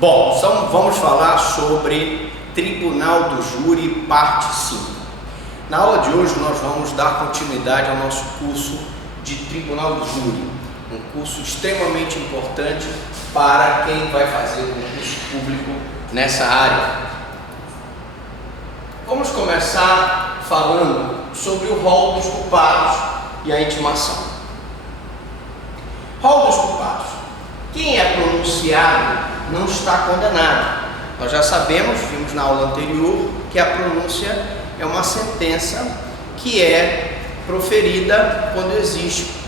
Bom, então vamos falar sobre Tribunal do Júri, parte 5. Na aula de hoje nós vamos dar continuidade ao nosso curso de Tribunal do Júri, um curso extremamente importante para quem vai fazer concurso público nessa área. Vamos começar falando sobre o rol dos culpados e a intimação. Rol dos culpados. Quem é pronunciado não está condenado. Nós já sabemos, vimos na aula anterior, que a pronúncia é uma sentença que é proferida quando existe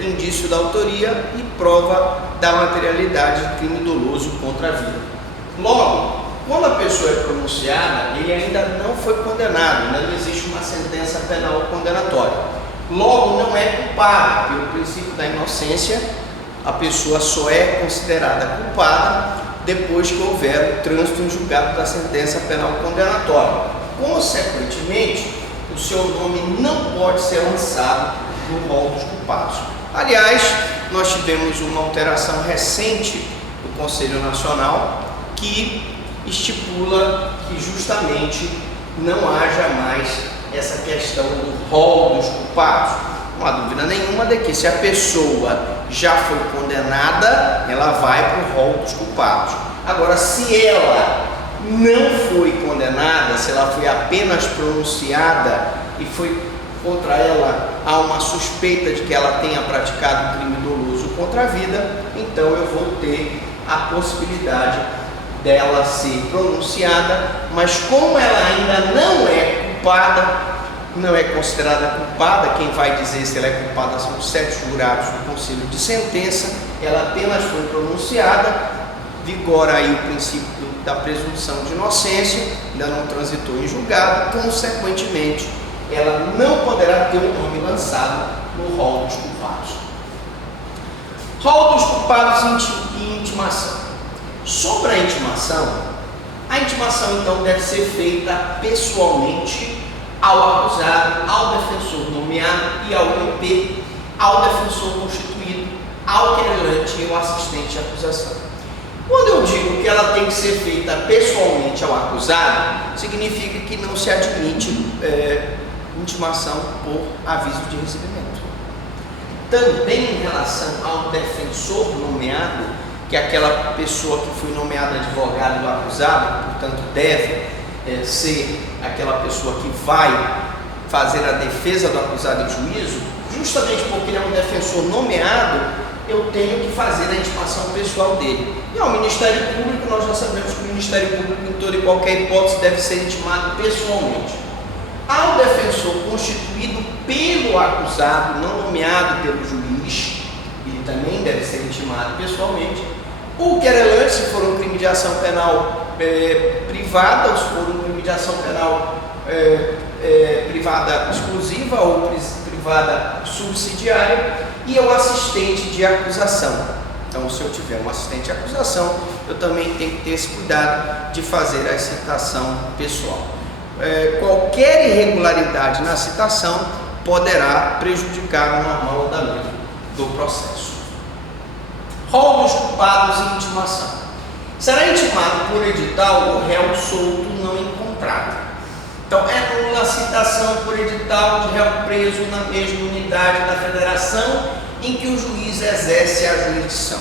indício da autoria e prova da materialidade de crime doloso contra a vida. Logo, quando a pessoa é pronunciada, ele ainda não foi condenado, ainda não existe uma sentença penal condenatória. Logo, não é culpado. Pelo princípio da inocência, a pessoa só é considerada culpada depois que houver o trânsito em julgado da sentença penal condenatória. Consequentemente, o seu nome não pode ser lançado no rol dos culpados. Aliás, nós tivemos uma alteração recente do Conselho Nacional que estipula que justamente não haja mais essa questão do rol dos culpados. Não há dúvida nenhuma de que se a pessoa já foi condenada, ela vai para o rol dos culpados. Agora, se ela não foi condenada, se ela foi apenas pronunciada e foi contra ela há uma suspeita de que ela tenha praticado um crime doloso contra a vida, então eu vou ter a possibilidade dela ser pronunciada, mas como ela ainda não é culpada, não é considerada culpada, quem vai dizer se ela é culpada são os 7 jurados do Conselho de Sentença, ela apenas foi pronunciada, vigora aí o princípio da presunção de inocência, ainda não transitou em julgado, consequentemente, ela não poderá ter o nome lançado no rol dos culpados. Rol dos culpados e intimação. Sobre a intimação então deve ser feita pessoalmente ao acusado, ao defensor nomeado e ao MP, ao defensor constituído, ao querelante e ao assistente de acusação. Quando eu digo que ela tem que ser feita pessoalmente ao acusado, significa que não se admite intimação por aviso de recebimento. Também em relação ao defensor nomeado, que é aquela pessoa que foi nomeada advogado do acusado, portanto deve ser aquela pessoa que vai fazer a defesa do acusado em juízo, justamente porque ele é um defensor nomeado, eu tenho que fazer a intimação pessoal dele. E ao Ministério Público, nós já sabemos que o Ministério Público, em toda e qualquer hipótese, deve ser intimado pessoalmente. Ao defensor constituído pelo acusado, não nomeado pelo juiz, ele também deve ser intimado pessoalmente. O querelante, se for um crime de ação penal privada, ou se for um crime de ação penal privada exclusiva ou privada subsidiária, e o assistente de acusação. Então, se eu tiver um assistente de acusação, eu também tenho que ter esse cuidado de fazer a citação pessoal. Qualquer irregularidade na citação poderá prejudicar o normal andamento do processo. Rol dos culpados e intimação. Será intimado por edital o réu solto não encontrado. Então, é nula a citação por edital de réu preso na mesma unidade da federação em que o juiz exerce a jurisdição.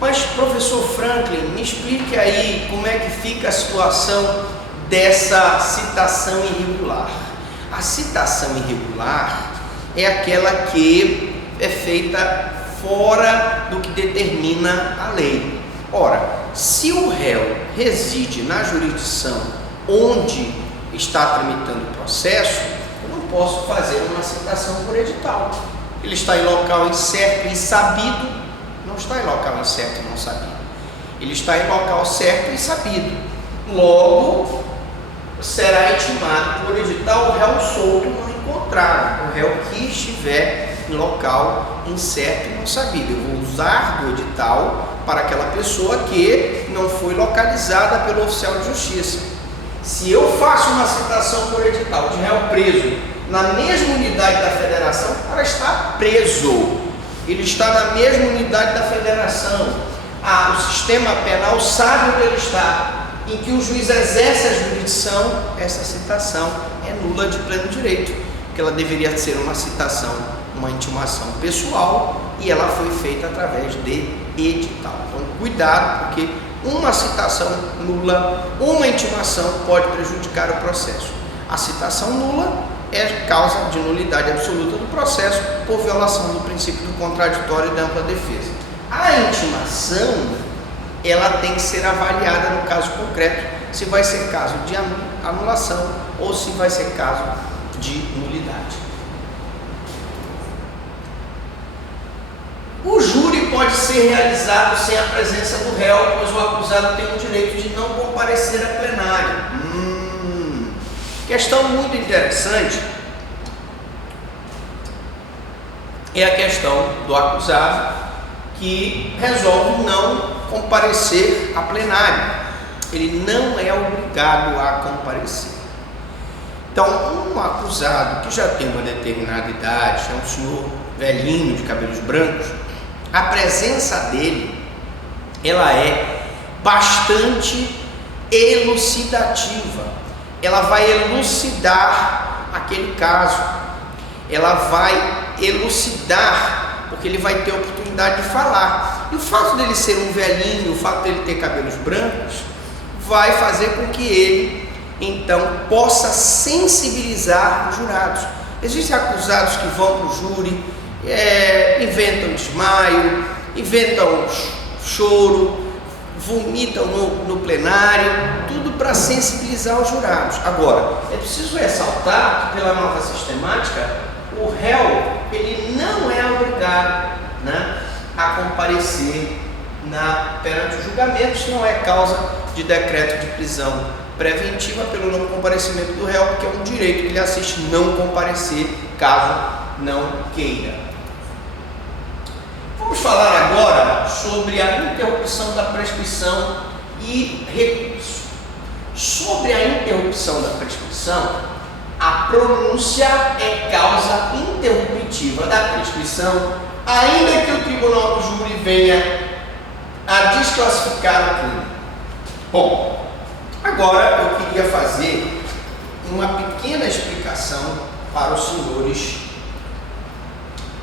Mas, professor Franklin, me explique aí como é que fica a situação dessa citação irregular. A citação irregular é aquela que é feita fora do que determina a lei. Ora, se o réu reside na jurisdição onde está tramitando o processo, eu não posso fazer uma citação por edital. Ele está em local incerto e sabido, não está em local incerto e não sabido. Ele está em local certo e sabido. Logo, será intimado por edital o réu solto não encontrado, o réu que estiver em local incerto e não sabido. Eu vou usar do edital para aquela pessoa que não foi localizada pelo oficial de justiça. Se eu faço uma citação por edital de réu preso na mesma unidade da federação, o cara está preso. Ele está na mesma unidade da federação. deliberação, o sistema penal sabe onde ele está, em que o juiz exerce a jurisdição, essa citação é nula de pleno direito, porque ela deveria ser uma citação, uma intimação pessoal, e ela foi feita através de edital. Então, cuidado, porque uma citação nula, uma intimação pode prejudicar o processo. A citação nula é causa de nulidade absoluta do processo por violação do princípio do contraditório e da ampla defesa. A intimação, ela tem que ser avaliada no caso concreto, se vai ser caso de anulação ou se vai ser caso de nulidade. O júri pode ser realizado sem a presença do réu, pois o acusado tem o direito de não comparecer a plenário. Questão muito interessante é a questão do acusado que resolve não comparecer a plenário. Ele não é obrigado a comparecer. Então, um acusado que já tem uma determinada idade, é um senhor velhinho de cabelos brancos, a presença dele, ela é bastante elucidativa. Ela vai elucidar aquele caso, ela vai elucidar, porque ele vai ter a oportunidade de falar. E o fato dele ser um velhinho, o fato dele ter cabelos brancos, vai fazer com que ele, então, possa sensibilizar os jurados. Existem acusados que vão para o júri, inventam desmaio, inventam choro, vomitam no plenário, tudo para sensibilizar os jurados. Agora, é preciso ressaltar que pela nova sistemática, o réu, ele não é obrigado, né, a comparecer perante o julgamento, se não é causa de decreto de prisão preventiva pelo não comparecimento do réu, porque é um direito que lhe assiste não comparecer caso não queira. Vamos falar agora sobre a interrupção da prescrição e recurso. Sobre a interrupção da prescrição, a pronúncia é causa interruptiva da prescrição, ainda que o tribunal do júri venha a desclassificar o crime. Bom, agora eu queria fazer uma pequena explicação para os senhores,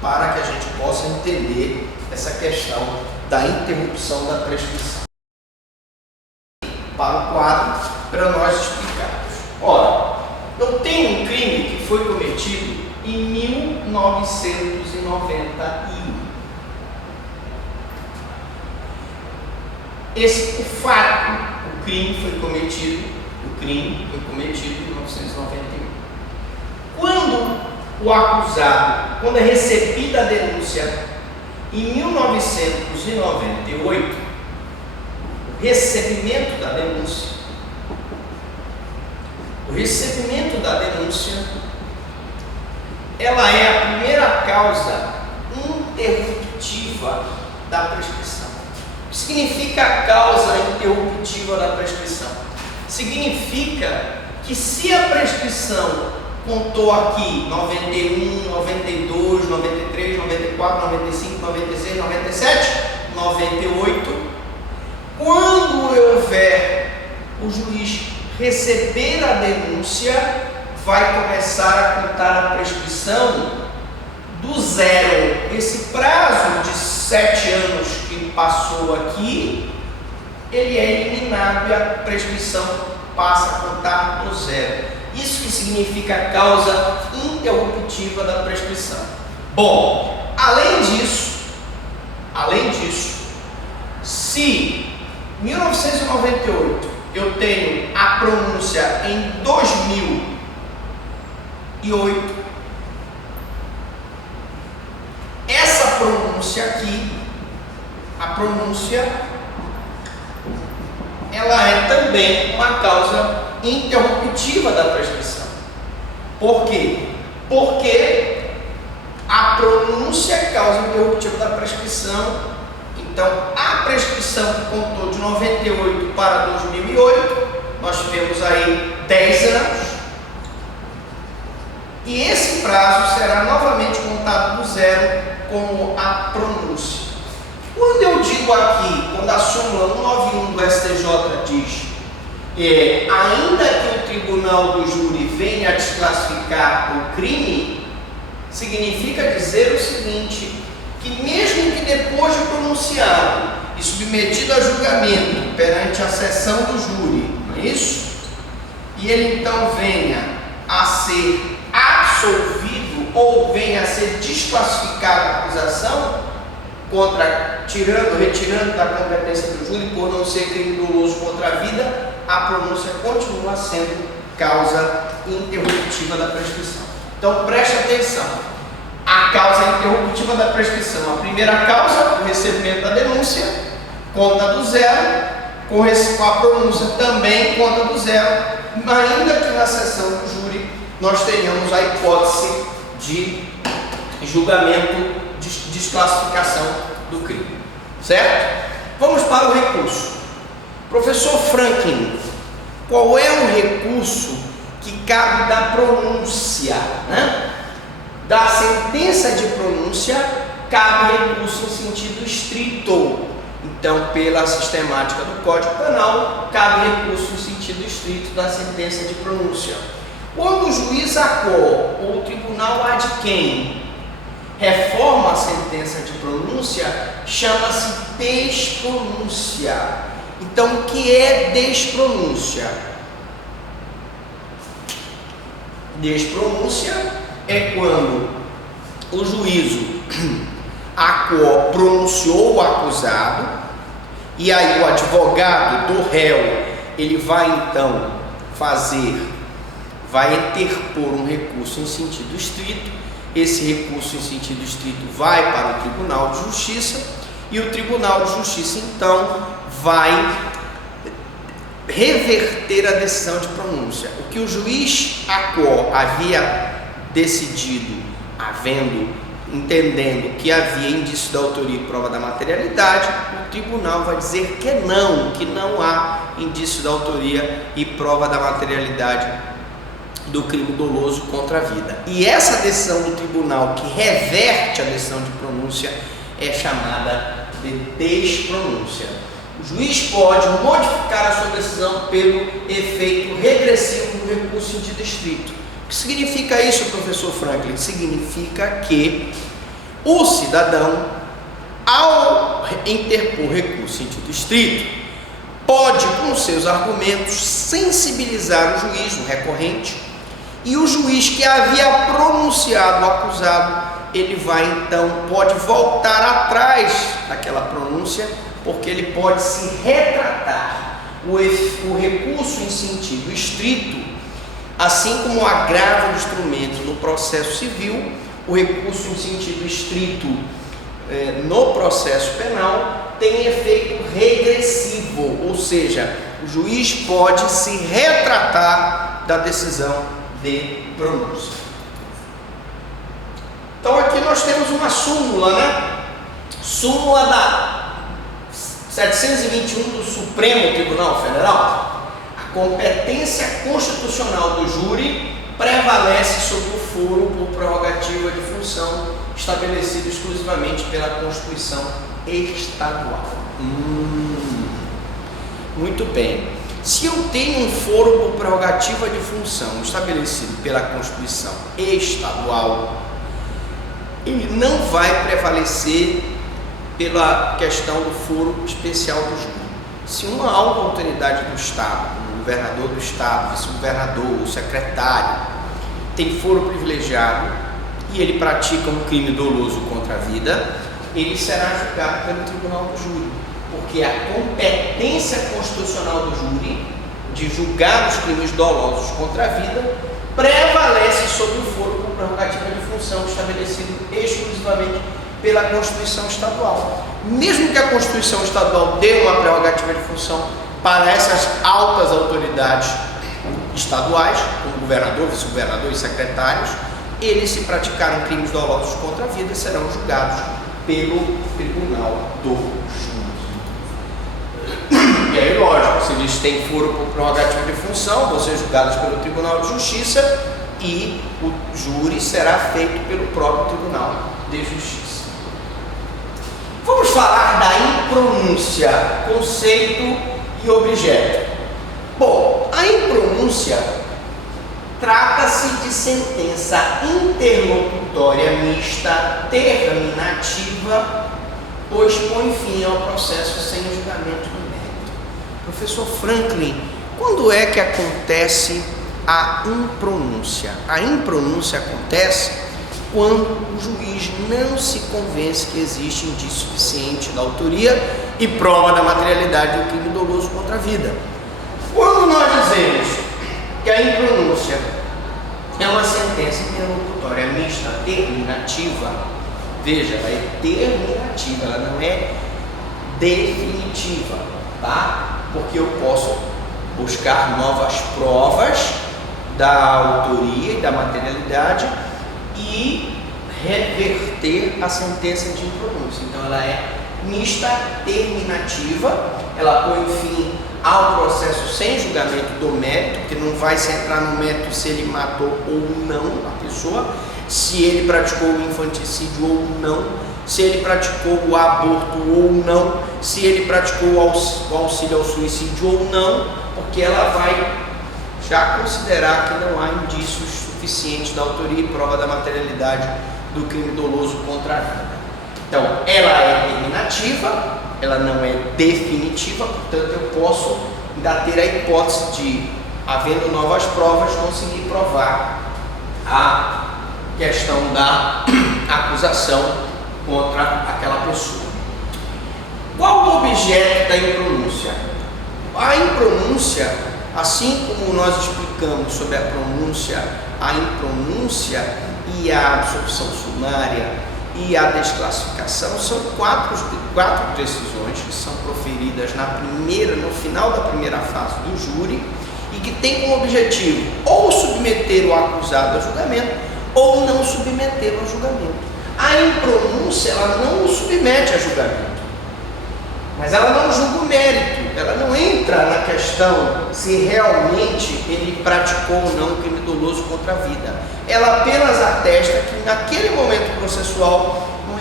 para que a gente possa entender essa questão da interrupção da prescrição. Para o quadro, para nós explicarmos. Ora, eu tenho um crime que foi cometido em 1991. O crime foi cometido em 1991. Quando é recebida a denúncia em 1998, o recebimento da denúncia, ela é a primeira causa interruptiva da prescrição. O que significa a causa interruptiva da prescrição? Significa que se a prescrição contou aqui 91, 92, 93, 94, 95, 96, 97, 98, quando houver o juiz receber a denúncia, vai começar a contar a prescrição do zero. Esse prazo de 7 anos que passou aqui, ele é eliminado e a prescrição passa a contar do zero. Isso que significa a causa interruptiva da prescrição. Bom, além disso, se em 1998 eu tenho a pronúncia em 2008, essa pronúncia aqui, a pronúncia, ela é também uma causa interruptiva da prescrição. Por quê? Porque a pronúncia é causa interruptiva da prescrição. Então, a prescrição que contou de 98 para 2008, nós tivemos aí 10 anos, e esse prazo será novamente contado do zero como a pronúncia. Quando eu digo aqui, quando a súmula 191 do STJ diz ainda que o tribunal do júri venha a desclassificar o crime, significa dizer o seguinte, que mesmo que depois de pronunciado e submetido a julgamento perante a sessão do júri, não é isso? E ele então venha a ser absolvido ou venha a ser desclassificada a acusação, retirando da competência do júri por não ser crime doloso contra a vida, a pronúncia continua sendo causa interruptiva da prescrição. Então preste atenção, a causa interruptiva da prescrição, a primeira causa, o recebimento da denúncia, conta do zero, com a pronúncia também conta do zero, ainda que na sessão do júri nós tenhamos a hipótese de julgamento, de desclassificação do crime, certo? Vamos para o recurso. Professor Franklin, qual é o recurso que cabe da pronúncia, né? Da sentença de pronúncia, cabe recurso em sentido estrito. Então, pela sistemática do Código Penal, cabe recurso em sentido estrito da sentença de pronúncia. Quando o juiz ACO ou o tribunal adquem reforma a sentença de pronúncia, chama-se despronúncia. Então, o que é despronúncia? Despronúncia é quando o juízo ACO pronunciou o acusado e aí o advogado do réu, ele vai então vai interpor um recurso em sentido estrito. Esse recurso em sentido estrito vai para o Tribunal de Justiça e o Tribunal de Justiça então vai reverter a decisão de pronúncia. O que o juiz ACO havia decidido, entendendo que havia indício da autoria e prova da materialidade, o tribunal vai dizer que não há indício da autoria e prova da materialidade do crime doloso contra a vida. E essa decisão do tribunal que reverte a decisão de pronúncia é chamada de despronúncia. O juiz pode modificar a sua decisão pelo efeito regressivo do recurso em sentido estrito. O que significa isso, professor Franklin? Significa que o cidadão, ao interpor recurso em sentido estrito, pode, com seus argumentos, sensibilizar o juiz, o recorrente, e o juiz que havia pronunciado o acusado, ele pode voltar atrás daquela pronúncia, porque ele pode se retratar. O recurso em sentido estrito, assim como o agravo do instrumento no processo civil, o recurso em sentido estrito no processo penal tem efeito regressivo, ou seja, o juiz pode se retratar da decisão de pronúncia. Então aqui nós temos uma súmula, né? Súmula da 721 do Supremo Tribunal Federal. A competência constitucional do júri prevalece sobre o foro por prerrogativa de função estabelecido exclusivamente pela Constituição Estadual. Muito bem. Se eu tenho um foro por prerrogativa de função estabelecido pela Constituição Estadual, ele não vai prevalecer pela questão do foro especial do júri. Se uma alta autoridade do Estado, o governador do Estado, vice-governador, o secretário, tem foro privilegiado e ele pratica um crime doloso contra a vida, ele será julgado pelo Tribunal do Júri, porque a competência constitucional do júri de julgar os crimes dolosos contra a vida prevalece sobre o foro por prerrogativa de função estabelecido exclusivamente pela Constituição Estadual. Mesmo que a Constituição Estadual dê uma prerrogativa de função para essas altas autoridades estaduais, como governador, vice-governador e secretários, eles, se praticarem crimes dolosos contra a vida, serão julgados pelo Tribunal do Júri. E aí, lógico, se eles têm foro por prerrogativa de função, vão ser julgados pelo Tribunal de Justiça e o júri será feito pelo próprio Tribunal de Justiça. Vamos falar da impronúncia, conceito e objeto. Bom, a impronúncia trata-se de sentença interlocutória mista terminativa, pois põe fim ao processo sem julgamento do mérito. Professor Franklin, quando é que acontece a impronúncia? A impronúncia acontece quando o juiz não se convence que existe indício suficiente da autoria e prova da materialidade do crime doloso contra a vida. Quando nós dizemos que a impronúncia é uma sentença interlocutória mista terminativa, veja, ela é terminativa, ela não é definitiva, tá? Porque eu posso buscar novas provas da autoria e da materialidade e reverter a sentença de impronúncia. Então ela é mista terminativa, ela põe fim ao processo sem julgamento do mérito, porque não vai se entrar no mérito se ele matou ou não a pessoa, se ele praticou o infanticídio ou não, se ele praticou o aborto ou não, se ele praticou o auxílio ao suicídio ou não, porque ela vai já considerar que não há indícios suficientes da autoria e prova da materialidade do crime doloso contra a vida. Então, ela é terminativa, ela não é definitiva, portanto eu posso ainda ter a hipótese de, havendo novas provas, conseguir provar a questão da acusação contra aquela pessoa. Qual o objeto da impronúncia? A impronúncia, assim como nós explicamos sobre a pronúncia, a impronúncia e a absolvição sumária e a desclassificação, são quatro decisões que são proferidas no final da primeira fase do júri e que tem como objetivo ou submeter o acusado a julgamento ou não submetê-lo a julgamento. A impronúncia, ela não o submete a julgamento, mas ela não julga o mérito, ela não entra na questão se realmente ele praticou ou não um crime doloso contra a vida. Ela apenas atesta que naquele momento processual não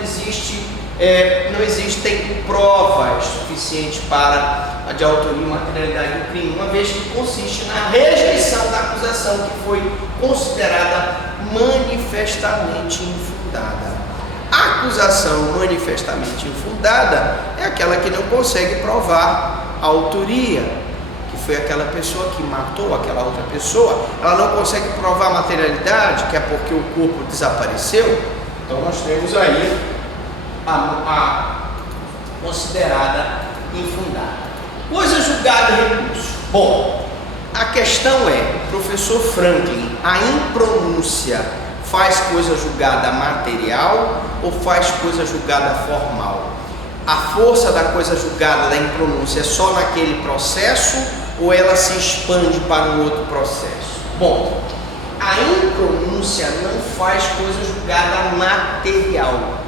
existem provas suficientes para a de autoria e materialidade do crime, uma vez que consiste na rejeição da acusação que foi considerada manifestamente infundada. A acusação manifestamente infundada é aquela que não consegue provar a autoria, que foi aquela pessoa que matou aquela outra pessoa. Ela não consegue provar a materialidade, que é porque o corpo desapareceu. Então nós temos aí a considerada infundada. Coisa julgada e recurso. Bom, a questão é, professor Franklin, a impronúncia faz coisa julgada material ou faz coisa julgada formal? A força da coisa julgada da impronúncia é só naquele processo ou ela se expande para um outro processo? Bom, a impronúncia não faz coisa julgada material.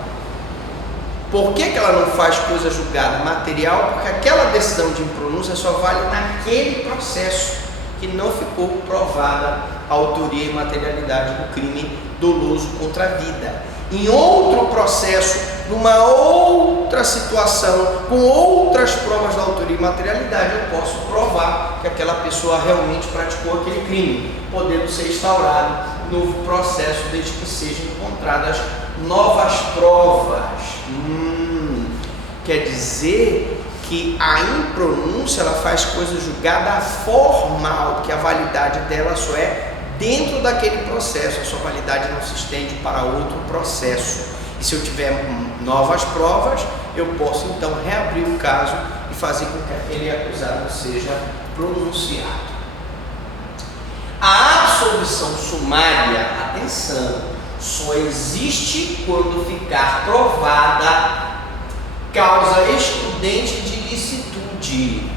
Por que ela não faz coisa julgada material? Porque aquela decisão de impronúncia só vale naquele processo que não ficou provada a autoria e materialidade do crime doloso contra a vida. Em outro processo, numa outra situação, com outras provas da autoria e materialidade, eu posso provar que aquela pessoa realmente praticou aquele crime, podendo ser instaurado novo processo desde que sejam encontradas novas provas. Quer dizer que a impronúncia ela faz coisa julgada formal, que a validade dela só é dentro daquele processo, a sua validade não se estende para outro processo. E se eu tiver novas provas, eu posso então reabrir o caso e fazer com que aquele acusado seja pronunciado. A absolvição sumária, atenção, só existe quando ficar provada causa excludente de ilicitude.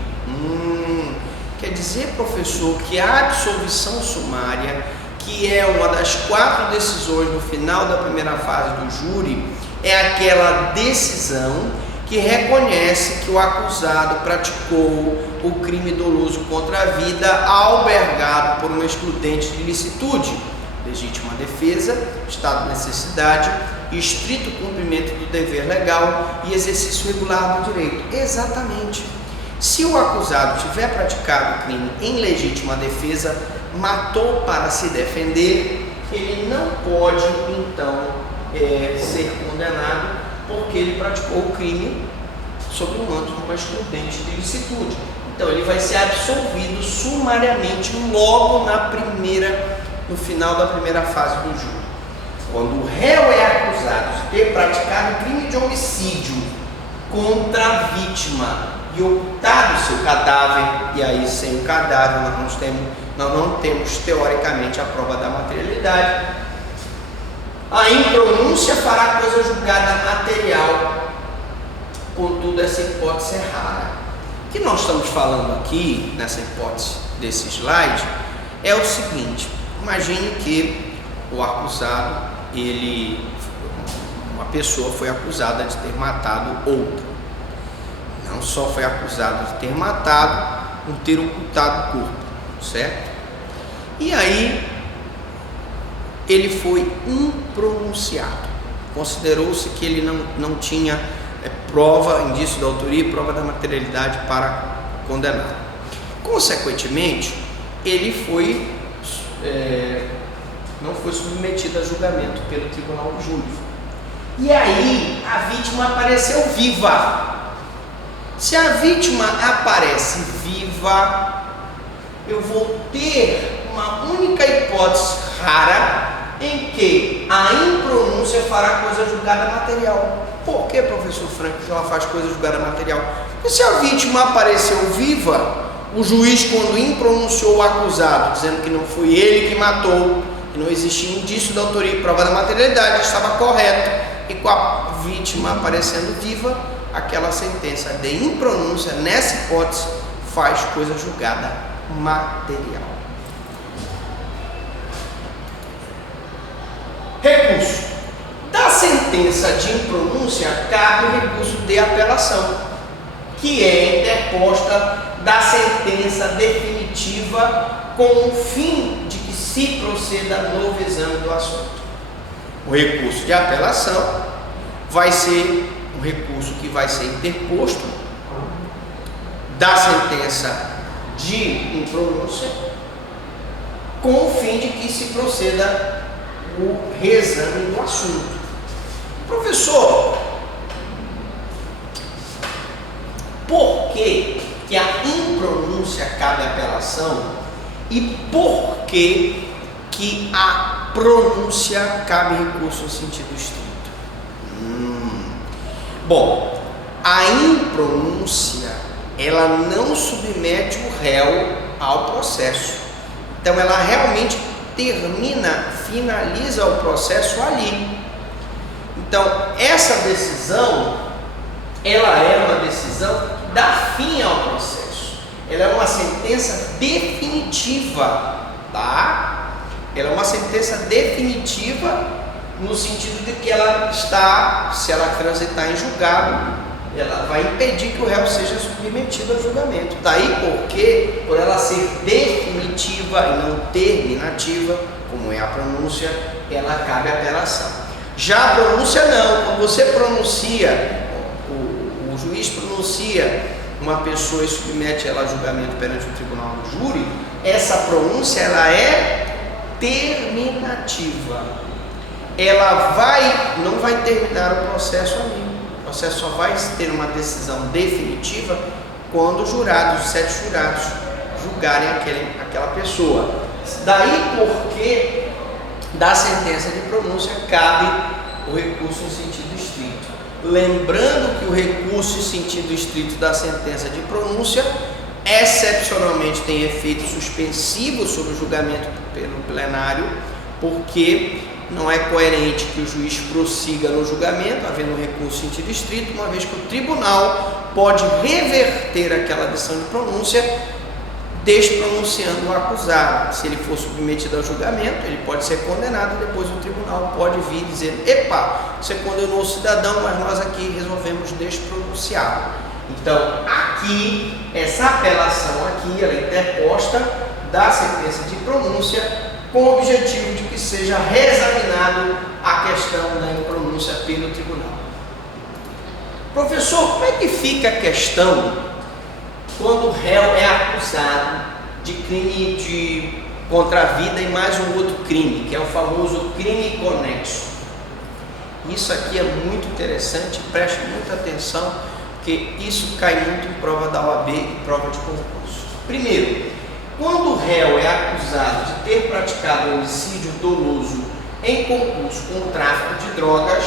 Quer dizer, professor, que a absolvição sumária, que é uma das 4 decisões no final da primeira fase do júri, é aquela decisão que reconhece que o acusado praticou o crime doloso contra a vida albergado por uma excludente de ilicitude. legítima defesa, estado de necessidade, estrito cumprimento do dever legal e exercício regular do direito. Exatamente. Se o acusado tiver praticado o crime em legítima defesa, matou para se defender, ele não pode, então, ser condenado porque ele praticou o crime sob o manto de uma excludente de ilicitude. Então, ele vai ser absolvido sumariamente logo no final da primeira fase do júri. Quando o réu é acusado de ter praticado crime de homicídio contra a vítima e ocultado seu cadáver, e aí sem o cadáver nós não temos teoricamente a prova da materialidade, a impronúncia fará coisa julgada material, contudo essa hipótese é rara. O que nós estamos falando aqui, nessa hipótese desse slide, é o seguinte: imagine que o acusado, uma pessoa foi acusada de ter matado outra. Não só foi acusado de ter matado, por ter ocultado o corpo, certo? E aí, ele foi impronunciado. Considerou-se que ele não tinha prova, indício da autoria e prova da materialidade para condenar. Consequentemente, ele não foi submetido a julgamento pelo tribunal do júri. E aí, a vítima apareceu viva. Se a vítima aparece viva, eu vou ter uma única hipótese rara em que a impronúncia fará coisa julgada material. Por que, professor Frank, que ela faz coisa julgada material? Porque se a vítima apareceu viva, o juiz, quando impronunciou o acusado, dizendo que não foi ele que matou, que não existia indício da autoria e prova da materialidade, estava correto, e com a vítima aparecendo viva, aquela sentença de impronúncia, nessa hipótese, faz coisa julgada material. Recurso. Da sentença de impronúncia, cabe o recurso de apelação, que é interposta da sentença definitiva com o fim de que se proceda novo exame do assunto. O recurso de apelação vai ser um recurso que vai ser interposto da sentença de impronúncia com o fim de que se proceda o reexame do assunto. Professor, por que a impronúncia cabe apelação e por que a pronúncia cabe recurso no sentido estrito? Bom, a impronúncia, ela não submete o réu ao processo. Então, ela realmente finaliza o processo ali. Então, essa decisão, ela é uma decisão que dá fim ao processo. Ela é uma sentença definitiva, tá? Ela é uma sentença definitiva no sentido de que ela está, se ela transitar em julgado, ela vai impedir que o réu seja submetido a julgamento. Daí porque, por ela ser definitiva e não terminativa, como é a pronúncia, ela cabe à apelação. Já a pronúncia não. Quando você pronuncia, o juiz pronuncia uma pessoa e submete ela a julgamento perante o tribunal do júri, essa pronúncia ela é terminativa. Ela não vai terminar o processo ali. O processo só vai ter uma decisão definitiva quando os 7 jurados julgarem aquela pessoa. Daí porque da sentença de pronúncia cabe o recurso em sentido estrito. Lembrando que o recurso em sentido estrito da sentença de pronúncia excepcionalmente tem efeito suspensivo sobre o julgamento pelo plenário, porque não é coerente que o juiz prossiga no julgamento, havendo um recurso em sentido estrito, uma vez que o tribunal pode reverter aquela decisão de pronúncia, despronunciando o acusado. Se ele for submetido ao julgamento, ele pode ser condenado e depois o tribunal pode vir dizer: epa, você condenou o cidadão, mas nós aqui resolvemos despronunciar. Então, aqui, essa apelação aqui, ela é interposta da sentença de pronúncia com o objetivo de que seja reexaminado a questão da impronúncia pelo tribunal. Professor, como é que fica a questão quando o réu é acusado de crime contra a vida e mais um outro crime, que é o famoso crime conexo? Isso aqui é muito interessante, preste muita atenção, porque isso cai muito em prova da OAB e prova de concurso. Primeiro, quando o réu é acusado de ter praticado homicídio doloso em concurso com tráfico de drogas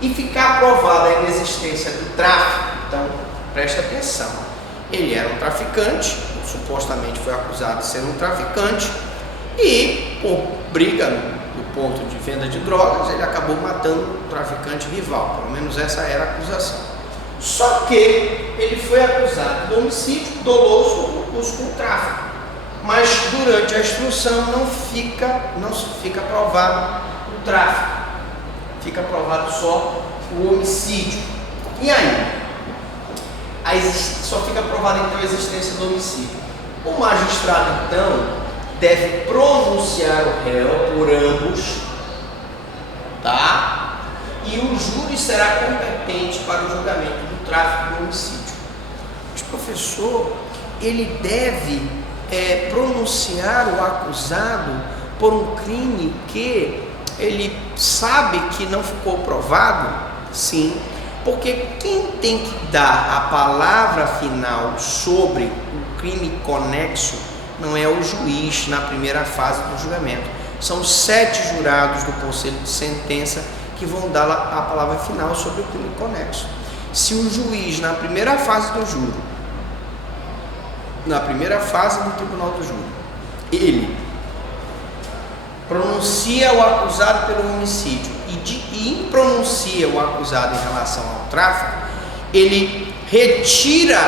e ficar provada a inexistência do tráfico, então preste atenção, ele era um traficante, supostamente foi acusado de ser um traficante e por briga no ponto de venda de drogas ele acabou matando o traficante rival, pelo menos essa era a acusação. Só que ele foi acusado de homicídio doloso com tráfico, mas durante a instrução não fica provado o tráfico, fica provado só o homicídio. E aí só fica provada então a existência do homicídio. O magistrado então deve pronunciar o réu por ambos, tá? E o júri será competente para o julgamento do tráfico e do homicídio. Mas, professor, ele deve pronunciar o acusado por um crime que ele sabe que não ficou provado? Sim, porque quem tem que dar a palavra final sobre o crime conexo não é o juiz na primeira fase do julgamento. São 7 jurados do Conselho de Sentença que vão dar a palavra final sobre o crime conexo. Se o juiz, na primeira fase do júri, na primeira fase do tribunal do júri, ele pronuncia o acusado pelo homicídio e impronuncia o acusado em relação ao tráfico, ele retira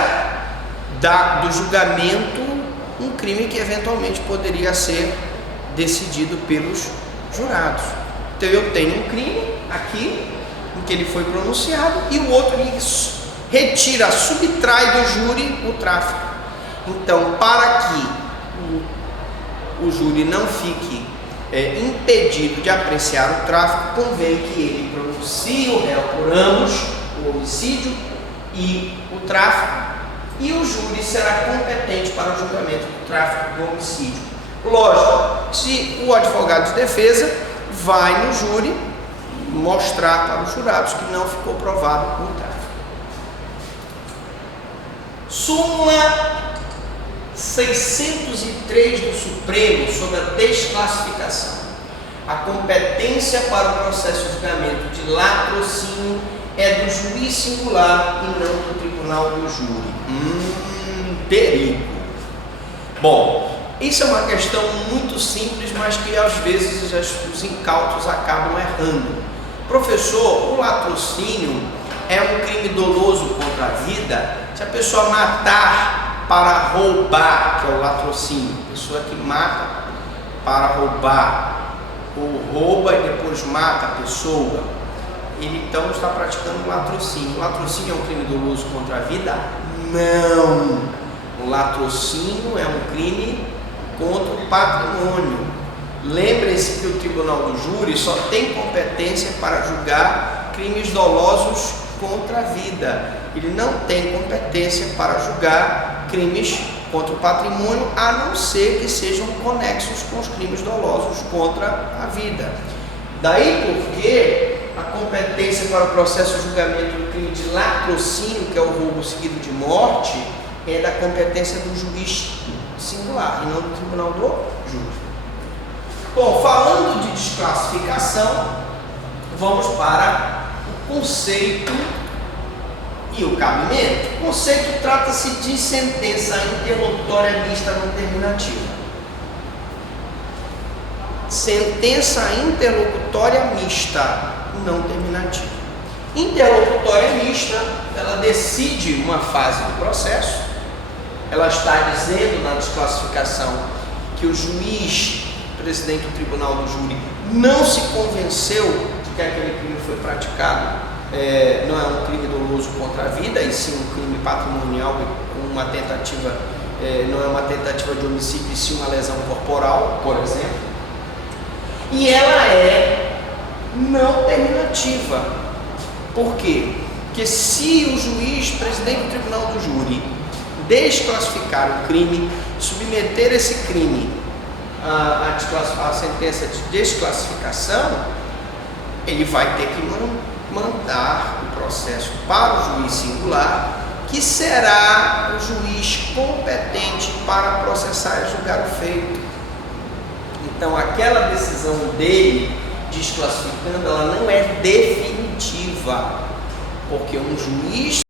do julgamento um crime que eventualmente poderia ser decidido pelos jurados. Então eu tenho um crime aqui em que ele foi pronunciado e o outro retira, subtrai do júri o tráfico. Então, para que o júri não fique impedido de apreciar o tráfico, convém que ele pronuncie o réu por ambos, o homicídio e o tráfico, e o júri será competente para o julgamento do tráfico e do homicídio. Lógico, se o advogado de defesa vai no júri mostrar para os jurados que não ficou provado o tráfico. Súmula 603 do Supremo sobre a desclassificação. A competência para o processo de julgamento de latrocínio é do juiz singular e não do tribunal do júri. Perigo. Bom, isso é uma questão muito simples, mas que às vezes os incautos acabam errando. Professor, o latrocínio é um crime doloso contra a vida? Se a pessoa matar para roubar, que é o latrocínio, a pessoa que mata para roubar, ou rouba e depois mata a pessoa, ele então está praticando latrocínio. O latrocínio é um crime doloso contra a vida? Não! O latrocínio é um crime contra o patrimônio. Lembrem-se que o tribunal do júri só tem competência para julgar crimes dolosos contra a vida. Ele não tem competência para julgar crimes contra o patrimônio, a não ser que sejam conexos com os crimes dolosos contra a vida. Daí porque a competência para o processo de julgamento do crime de latrocínio, que é o roubo seguido de morte, é da competência do juiz singular e não do tribunal do júri. Bom, falando de desclassificação, vamos para o conceito e o cabimento. O conceito trata-se de sentença interlocutória mista não terminativa. Sentença interlocutória mista não terminativa. Interlocutória mista, ela decide uma fase do processo, ela está dizendo na desclassificação que o juiz, presidente do tribunal do júri, não se convenceu de que aquele crime foi praticado, não é um crime doloso contra a vida, e sim um crime patrimonial, uma tentativa, não é uma tentativa de homicídio, e sim uma lesão corporal, por exemplo. E ela é não terminativa. Por quê? Porque se o juiz, presidente do tribunal do júri, desclassificar o crime, submeter esse crime à sentença de desclassificação, ele vai ter que mandar o processo para o juiz singular, que será o juiz competente para processar e julgar o feito. Então, aquela decisão dele desclassificando, ela não é definitiva, porque um juiz